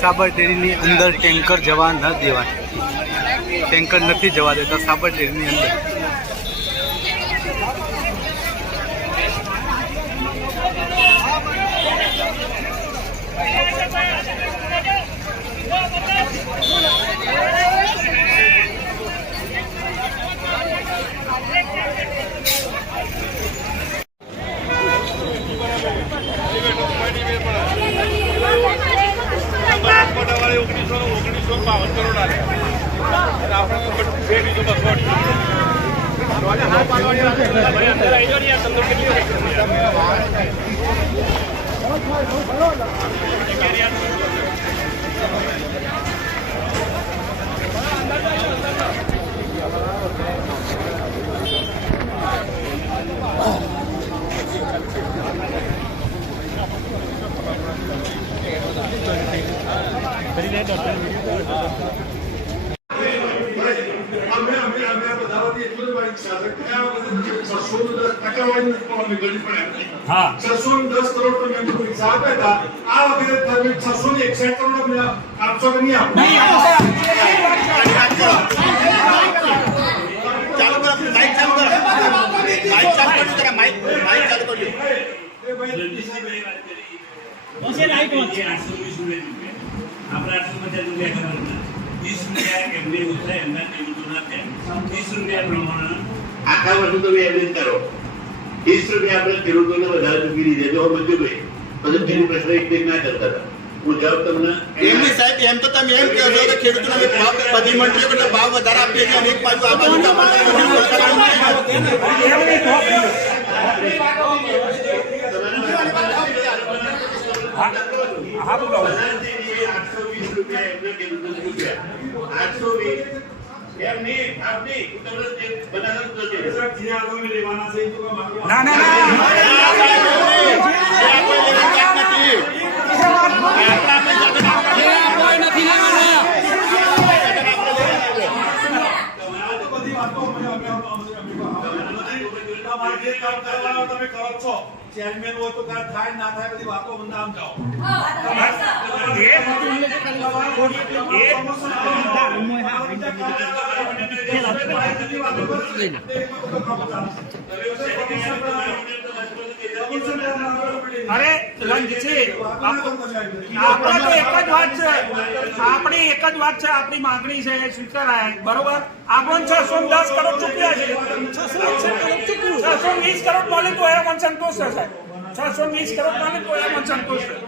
સાબર અંદર ટેન્કર જવા ન દેવાય. ટેન્કર નથી જવા દેતા સાબર અંદર. બનાસકાંઠાવાળી ઓગણીસો ઓગણીસો બાવન કરોડ આપણે બસો મારી ઈચ્છા છે કે આ વખતે છસો ને દસ ટકાવારી નથી ગણી પડ્યા છસો ને દસ કરોડ તમે એમને પૈસા આપ્યા હતા આ વખતે તમે છસો ને એકસઠ કરોડ અમને આપશો કે નહીં આપો એ ભાઈ આખા વર્ષ તમે એવરેજ કરો ત્રીસ રૂપિયા આપણે ખેડૂતોને વધારે ચૂકી દીધે જો બધું ભાઈ પછી તેની પ્રશ્ન એક એક ના કરતા હતા હું જવાબ તમને એમની સાહેબ એમ તો તમે એમ કહો છો કે ખેડૂતોને ભાવ બધી મંડળીઓ કરતા ભાવ વધારે આપીએ છીએ અને એક બાજુ આ બાજુ આઠસો વીસ રૂપિયા એમને ખેડૂતોને ચૂક્યા આઠસો વીસ એમ નહીં તમને લેવાના છે ના ના ચેરમેન હોય તો કાંઈ થાય ના થાય બધી વાતો બંધ આમ જાઓ અરે રંગજી આપણે એક જ વાત છે. આપણી એક જ વાત છે, આપણી માંગણી છે સ્વીકારાય. બરોબર? આપણને છસો દસ કરોડ ચૂક્યા છે. છસો વીસ કરોડ મળે તો એ મને સંતોષ છે. સાહેબ છસો વીસ કરોડ મળે તો એ મને સંતોષ. છે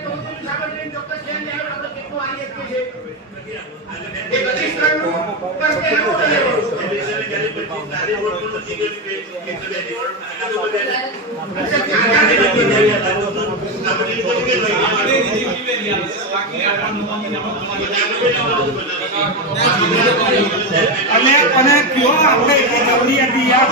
અને અને કયો આપણે એટલી જલ્દી હતી યાર